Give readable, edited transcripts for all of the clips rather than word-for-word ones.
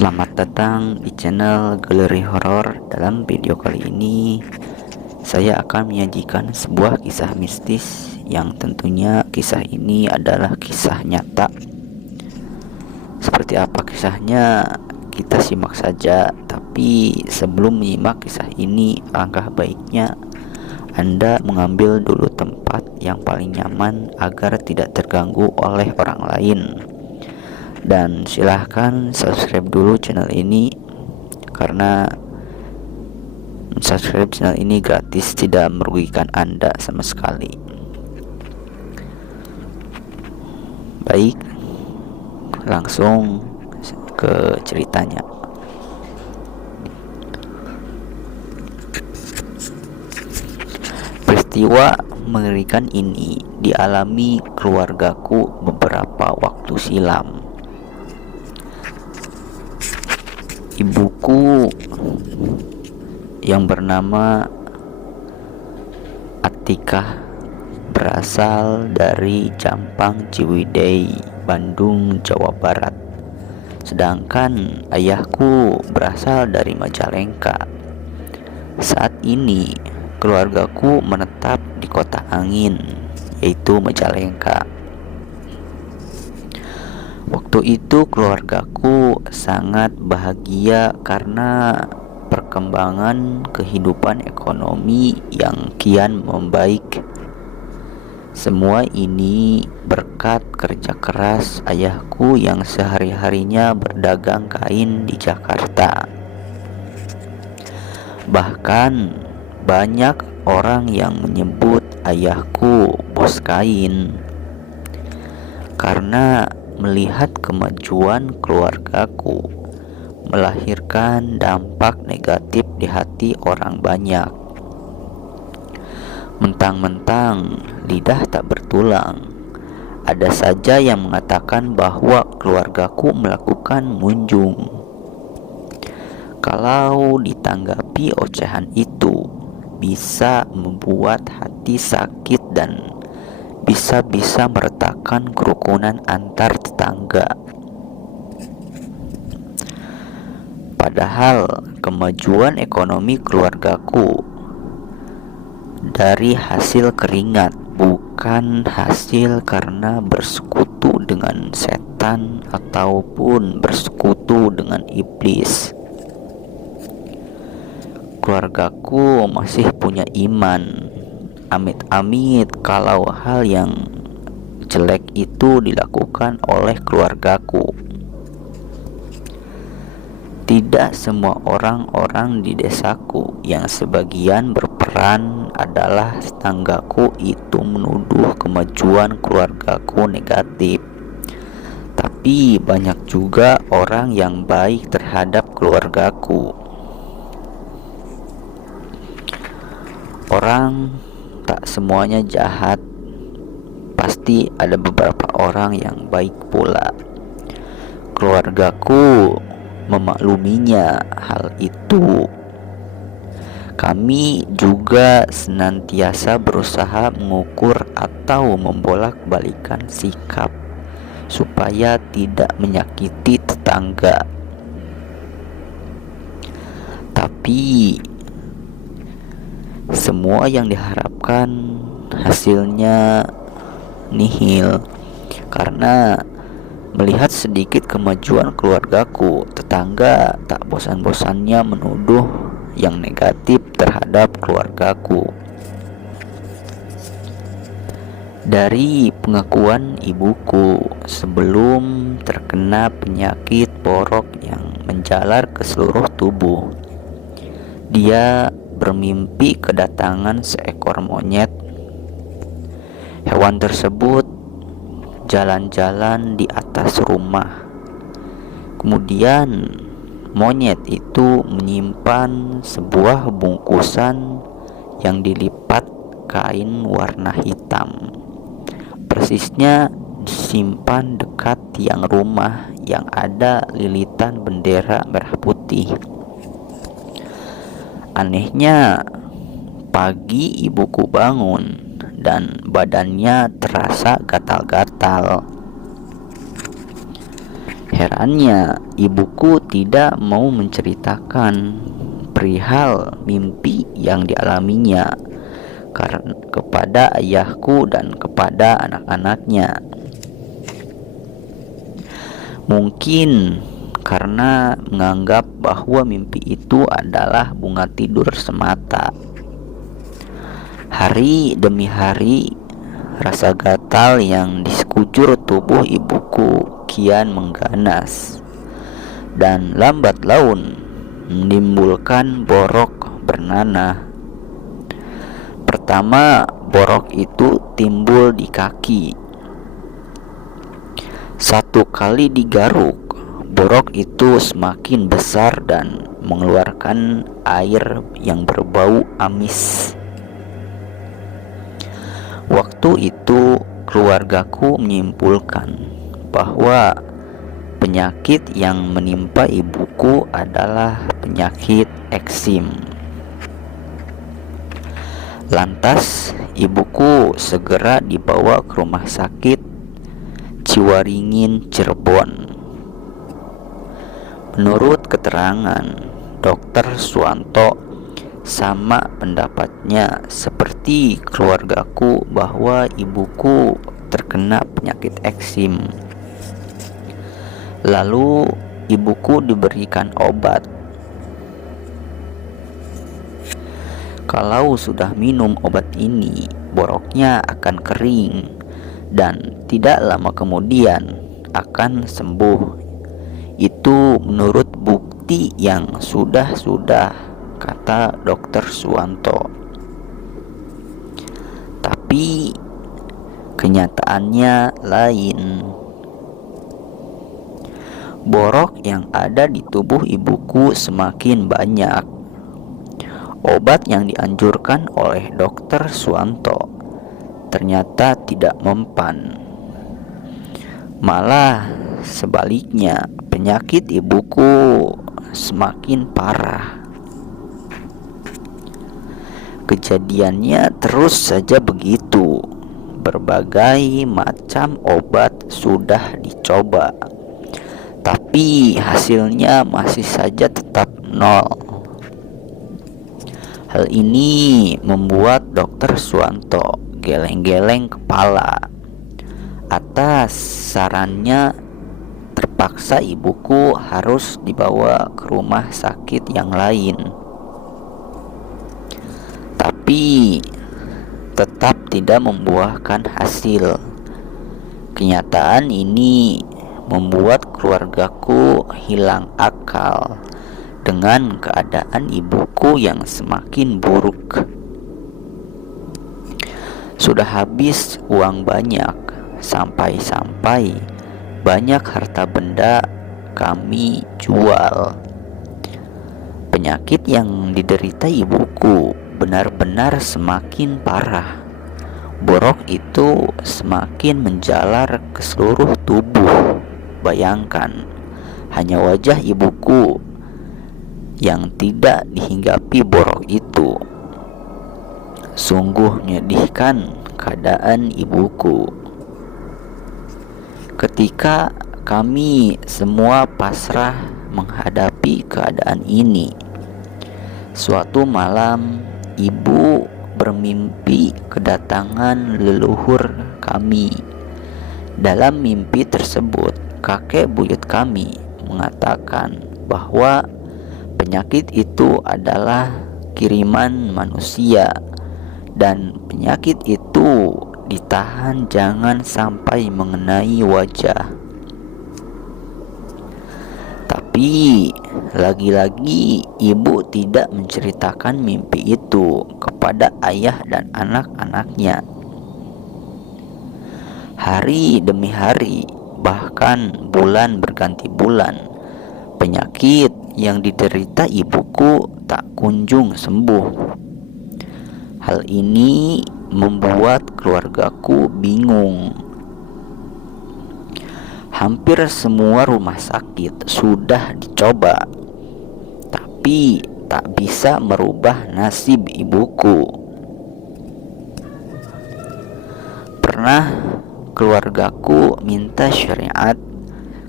Selamat datang di channel Galeri Horor. Dalam video kali ini saya akan menyajikan sebuah kisah mistis yang tentunya kisah ini adalah kisah nyata. Seperti apa kisahnya? Kita simak saja. Tapi sebelum menyimak kisah ini, alangkah baiknya Anda mengambil dulu tempat yang paling nyaman agar tidak terganggu oleh orang lain. Dan silahkan subscribe dulu channel ini, karena subscribe channel ini gratis, tidak merugikan Anda sama sekali. Baik, langsung ke ceritanya. Peristiwa mengerikan ini dialami keluargaku beberapa waktu silam. Ibuku yang bernama Atikah berasal dari Jampang Ciwidey, Bandung, Jawa Barat. Sedangkan ayahku berasal dari Majalengka. Saat ini keluargaku menetap di Kota Angin, yaitu Majalengka. Waktu itu keluargaku sangat bahagia karena perkembangan kehidupan ekonomi yang kian membaik. Semua ini berkat kerja keras ayahku yang sehari-harinya berdagang kain di Jakarta. Bahkan banyak orang yang menyebut ayahku bos kain karena melihat kemajuan keluargaku melahirkan dampak negatif di hati orang banyak. Mentang-mentang lidah tak bertulang, ada saja yang mengatakan bahwa keluargaku melakukan munjung. Kalau ditanggapi ocehan itu, bisa membuat hati sakit dan bisa-bisa meretakkan kerukunan antar tetangga. Padahal kemajuan ekonomi keluargaku dari hasil keringat, bukan hasil karena bersekutu dengan setan ataupun bersekutu dengan iblis. Keluargaku masih punya iman. Amit-amit kalau hal yang jelek itu dilakukan oleh keluargaku. Tidak semua orang-orang di desaku, yang sebagian berperan adalah tetanggaku itu menuduh kemajuan keluargaku negatif. Tapi banyak juga orang yang baik terhadap keluargaku. Orang tak semuanya jahat, pasti ada beberapa orang yang baik pula. Keluargaku memakluminya hal itu. Kami juga senantiasa berusaha mengukur atau membolak-balikan sikap supaya tidak menyakiti tetangga. Tapi semua yang diharapkan hasilnya nihil, karena melihat sedikit kemajuan keluargaku, tetangga tak bosan-bosannya menuduh yang negatif terhadap keluargaku. Dari pengakuan ibuku, sebelum terkena penyakit borok yang menjalar ke seluruh tubuh, dia bermimpi kedatangan seekor monyet. Hewan tersebut jalan-jalan di atas rumah. Kemudian monyet itu menyimpan sebuah bungkusan yang dilipat kain warna hitam. Persisnya disimpan dekat tiang rumah yang ada lilitan bendera merah putih. Anehnya, pagi ibuku bangun dan badannya terasa gatal-gatal. Herannya, ibuku tidak mau menceritakan perihal mimpi yang dialaminya karena kepada ayahku dan kepada anak-anaknya. Mungkin karena menganggap bahwa mimpi itu adalah bunga tidur semata. Hari demi hari, rasa gatal yang di sekujur tubuh ibuku kian mengganas, dan lambat laun menimbulkan borok bernanah. Pertama, borok itu timbul di kaki. Satu kali digaruk, borok itu semakin besar dan mengeluarkan air yang berbau amis. Waktu itu keluargaku menyimpulkan bahwa penyakit yang menimpa ibuku adalah penyakit eksim. Lantas ibuku segera dibawa ke rumah sakit Ciwaringin, Cirebon. Menurut keterangan Dokter Suwanto, sama pendapatnya seperti keluargaku bahwa ibuku terkena penyakit eksim. Lalu ibuku diberikan obat. Kalau sudah minum obat ini, boroknya akan kering dan tidak lama kemudian akan sembuh. Itu menurut bukti yang sudah, kata Dokter Suwanto. Tapi kenyataannya lain. Borok yang ada di tubuh ibuku semakin banyak. Obat yang dianjurkan oleh Dokter Suwanto ternyata tidak mempan. Malah sebaliknya, penyakit ibuku semakin parah. Kejadiannya terus saja begitu. Berbagai macam obat sudah dicoba, tapi hasilnya masih saja tetap nol. Hal ini membuat Dokter Suwanto geleng-geleng kepala. Atas sarannya, terpaksa ibuku harus dibawa ke rumah sakit yang lain. Tapi tetap tidak membuahkan hasil. Kenyataan ini membuat keluargaku hilang akal dengan keadaan ibuku yang semakin buruk. Sudah habis uang banyak, sampai-sampai banyak harta benda kami jual. Penyakit yang diderita ibuku benar-benar semakin parah. Borok itu semakin menjalar ke seluruh tubuh. Bayangkan, hanya wajah ibuku yang tidak dihinggapi borok itu. Sungguh menyedihkan keadaan ibuku. Ketika kami semua pasrah menghadapi keadaan ini, suatu malam ibu bermimpi kedatangan leluhur kami. Dalam mimpi tersebut, kakek buyut kami mengatakan bahwa penyakit itu adalah kiriman manusia, dan penyakit itu ditahan jangan sampai mengenai wajah. Tapi lagi-lagi ibu tidak menceritakan mimpi itu kepada ayah dan anak-anaknya. Hari demi hari, bahkan bulan berganti bulan, penyakit yang diderita ibuku tak kunjung sembuh. Hal ini membuat keluargaku bingung. Hampir semua rumah sakit sudah dicoba, tapi tak bisa merubah nasib ibuku. Pernah keluargaku minta syariat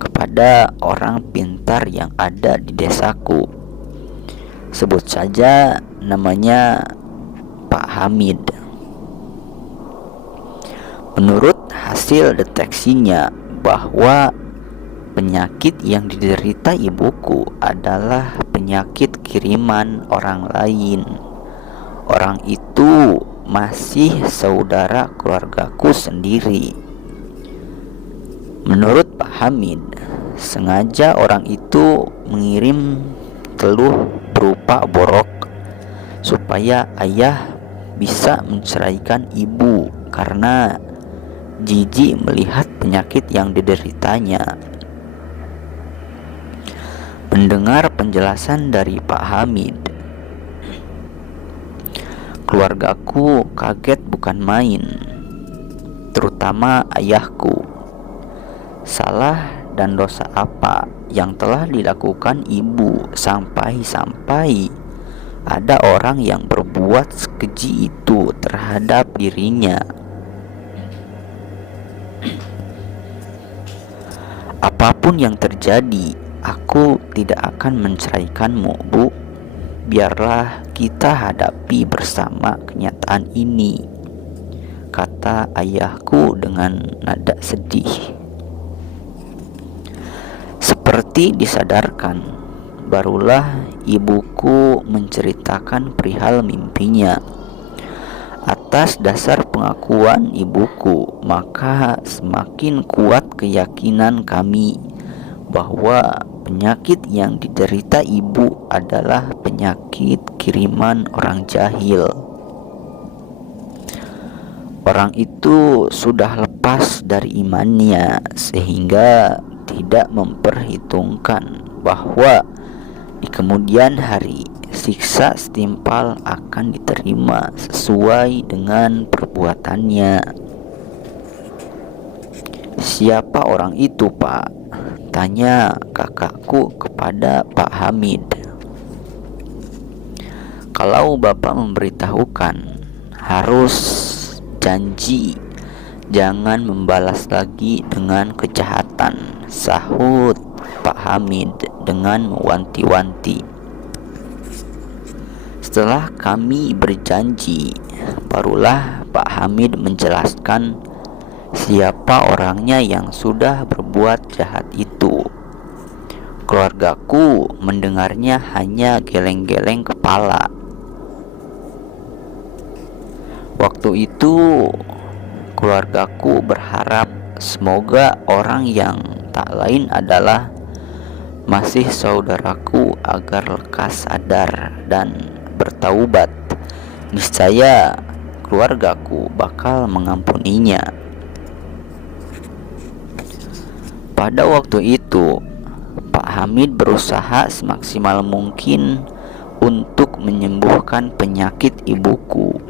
kepada kepada orang pintar yang ada di desaku. Sebut saja namanya Pak Hamid. Menurut hasil deteksinya bahwa penyakit yang diderita ibuku adalah penyakit kiriman orang lain. Orang itu masih saudara keluargaku sendiri. Menurut Pak Hamid, sengaja orang itu mengirim teluh berupa borok supaya ayah bisa menceraikan ibu karena jijik melihat penyakit yang dideritanya. Mendengar penjelasan dari Pak Hamid, keluargaku kaget bukan main, terutama ayahku. Salah dan dosa apa yang telah dilakukan ibu sampai-sampai ada orang yang berbuat sekeji itu terhadap dirinya? Apapun yang terjadi, aku tidak akan menceraikanmu, Bu. Biarlah kita hadapi bersama kenyataan ini, kata ayahku dengan nada sedih. Seperti disadarkan, barulah ibuku menceritakan perihal mimpinya. Atas dasar pengakuan ibuku, maka semakin kuat keyakinan kami bahwa penyakit yang diderita ibu adalah penyakit kiriman orang jahil. Orang itu sudah lepas dari imannya sehingga tidak memperhitungkan bahwa di kemudian hari siksa setimpal akan diterima sesuai dengan perbuatannya. Siapa orang itu, Pak? Tanya kakakku kepada Pak Hamid. Kalau Bapak memberitahukan, harus janji jangan membalas lagi dengan kejahatan, sahut Pak Hamid dengan mewanti-wanti. Setelah kami berjanji, barulah Pak Hamid menjelaskan siapa orangnya yang sudah berbuat jahat itu. Keluargaku mendengarnya hanya geleng-geleng kepala. Waktu itu keluargaku berharap semoga orang yang tak lain adalah masih saudaraku agar lekas sadar dan bertaubat. Niscaya keluargaku bakal mengampuninya. Pada waktu itu, Pak Hamid berusaha semaksimal mungkin untuk menyembuhkan penyakit ibuku.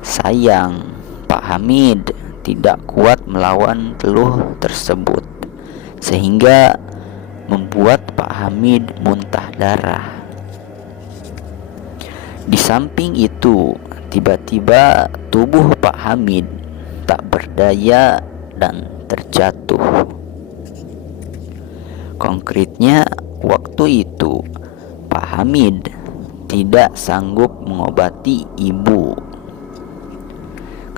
Sayang, Pak Hamid tidak kuat melawan teluh tersebut, sehingga membuat Pak Hamid muntah darah. Di samping itu, tiba-tiba tubuh Pak Hamid tak berdaya dan terjatuh. Konkretnya, waktu itu Pak Hamid tidak sanggup mengobati ibu.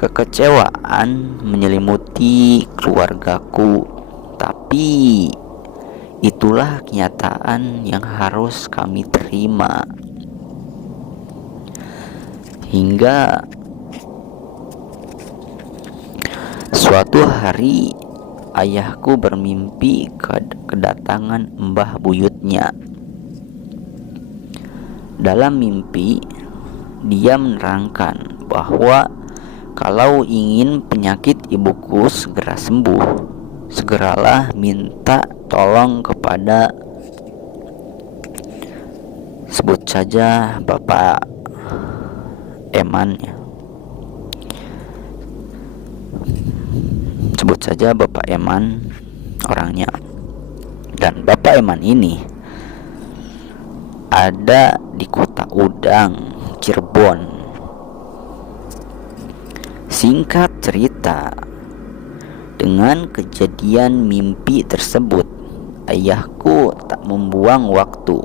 Kekecewaan menyelimuti keluargaku, tapi itulah kenyataan yang harus kami terima. Hingga suatu hari ayahku bermimpi kedatangan mbah buyutnya. Dalam mimpi, dia menerangkan bahwa kalau ingin penyakit ibuku segera sembuh, segeralah minta tolong kepada, sebut saja Bapak Eman ya. Sebut saja Bapak Eman orangnya. Dan Bapak Eman ini ada di Kota Udang, Cirebon. Singkat cerita, dengan kejadian mimpi tersebut, ayahku tak membuang waktu.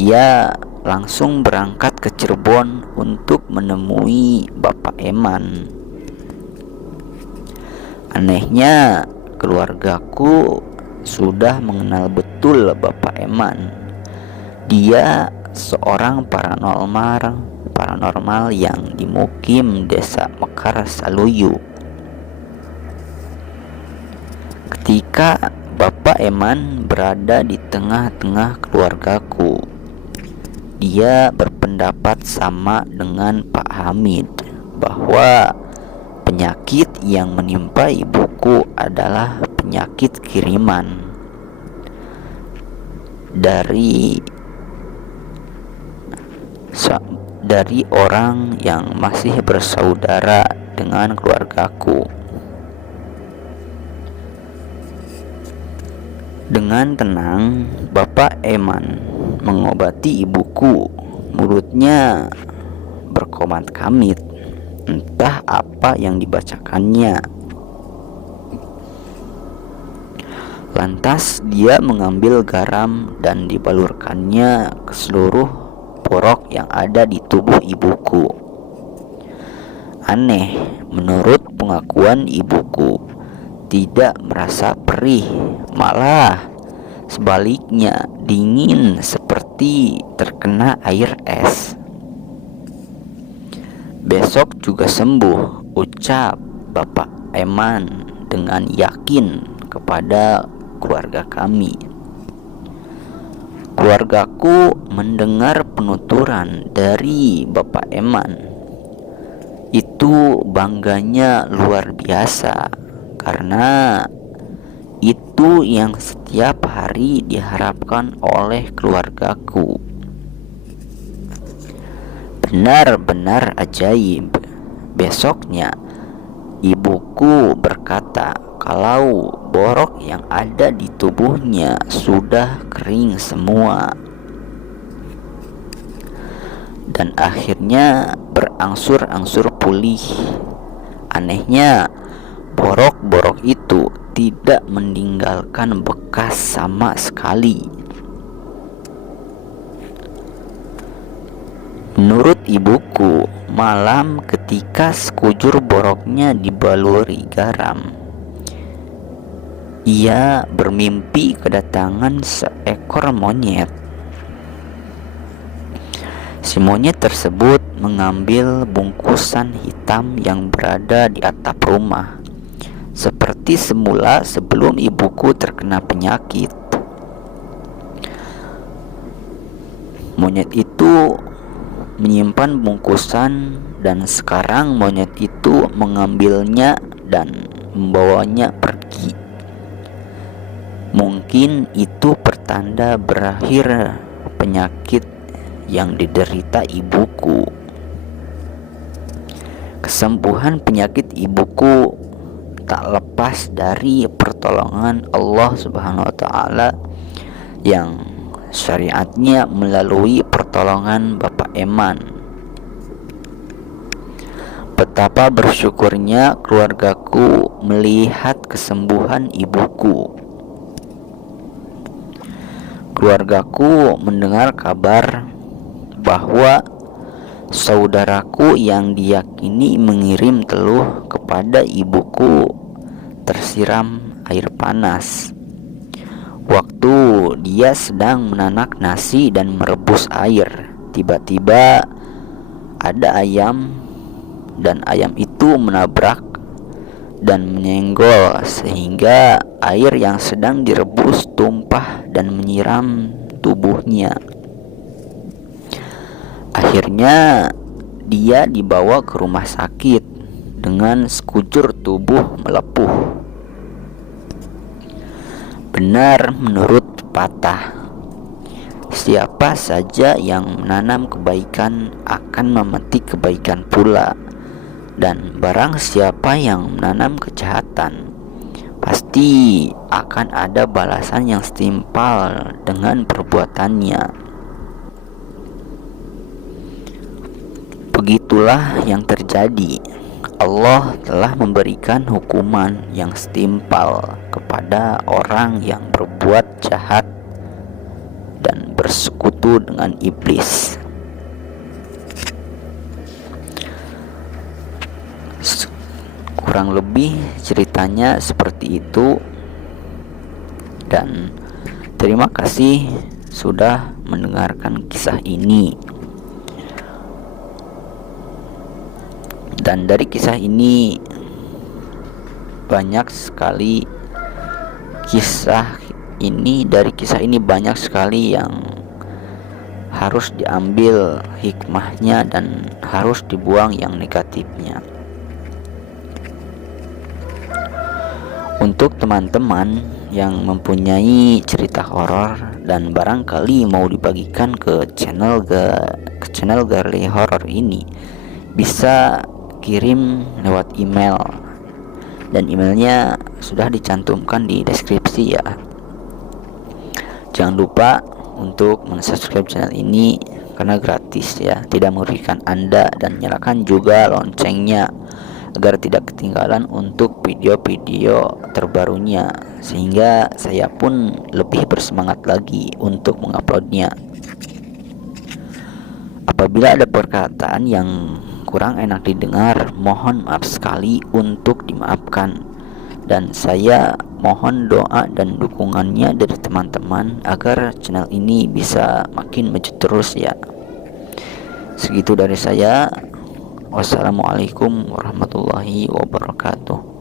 Ia langsung berangkat ke Cirebon untuk menemui Bapak Eman. Anehnya, keluargaku sudah mengenal betul Bapak Eman. Dia seorang paranormal yang dimukim desa Mekar Saluyu. Ketika Bapak Eman berada di tengah-tengah keluargaku, dia berpendapat sama dengan Pak Hamid bahwa penyakit yang menimpa ibuku adalah penyakit kiriman dari orang yang masih bersaudara dengan keluargaku. Dengan tenang, Bapak Eman mengobati ibuku. Mulutnya berkomat-kamit, entah apa yang dibacakannya. Lantas dia mengambil garam dan dibalurkannya ke seluruh borok yang ada di tubuh ibuku. Aneh, menurut pengakuan ibuku, tidak merasa perih, malah sebaliknya dingin seperti terkena air es. Besok juga sembuh, ucap Bapak Eman dengan yakin kepada keluarga kami. Keluargaku mendengar penuturan dari Bapak Eman. Itu bangganya luar biasa, karena itu yang setiap hari diharapkan oleh keluargaku. Benar-benar ajaib. Besoknya ibuku berkata kalau borok yang ada di tubuhnya sudah kering semua dan akhirnya berangsur-angsur pulih. Anehnya, borok-borok itu tidak meninggalkan bekas sama sekali. Menurut ibuku, malam ketika sekujur boroknya dibaluri garam, ia bermimpi kedatangan seekor monyet. Si monyet tersebut mengambil bungkusan hitam yang berada di atap rumah, seperti semula sebelum ibuku terkena penyakit. Monyet itu menyimpan bungkusan dan sekarang monyet itu mengambilnya dan membawanya pergi. Mungkin itu pertanda berakhir penyakit yang diderita ibuku. Kesembuhan penyakit ibuku tak lepas dari pertolongan Allah Subhanahu wa taala yang syariatnya melalui pertolongan Bapak Eman. Betapa bersyukurnya keluargaku melihat kesembuhan ibuku. Keluargaku mendengar kabar bahwa saudaraku yang diyakini mengirim teluh kepada ibuku tersiram air panas waktu dia sedang menanak nasi dan merebus air. Tiba-tiba ada ayam dan ayam itu menabrak dan menyenggol sehingga air yang sedang direbus tumpah dan menyiram tubuhnya. Akhirnya dia dibawa ke rumah sakit dengan sekujur tubuh melepuh. Benar menurut pepatah, siapa saja yang menanam kebaikan akan memetik kebaikan pula, dan barang siapa yang menanam kejahatan pasti akan ada balasan yang setimpal dengan perbuatannya. Begitulah yang terjadi. Allah telah memberikan hukuman yang setimpal kepada orang yang berbuat jahat dan bersekutu dengan iblis. Kurang lebih ceritanya seperti itu, dan terima kasih sudah mendengarkan kisah ini. Dan dari kisah ini banyak sekali dari kisah ini banyak sekali yang harus diambil hikmahnya dan harus dibuang yang negatifnya. Untuk teman-teman yang mempunyai cerita horor dan barangkali mau dibagikan ke channel Garli Horor ini, bisa kirim lewat email, dan emailnya sudah dicantumkan di deskripsi ya. Jangan lupa untuk mensubscribe channel ini karena gratis ya, tidak merugikan Anda, dan nyalakan juga loncengnya agar tidak ketinggalan untuk video-video terbarunya, sehingga saya pun lebih bersemangat lagi untuk menguploadnya. Apabila ada perkataan yang kurang enak didengar, mohon maaf sekali untuk dimaafkan, dan saya mohon doa dan dukungannya dari teman-teman agar channel ini bisa makin maju terus ya. Segitu dari saya. Wassalamualaikum warahmatullahi wabarakatuh.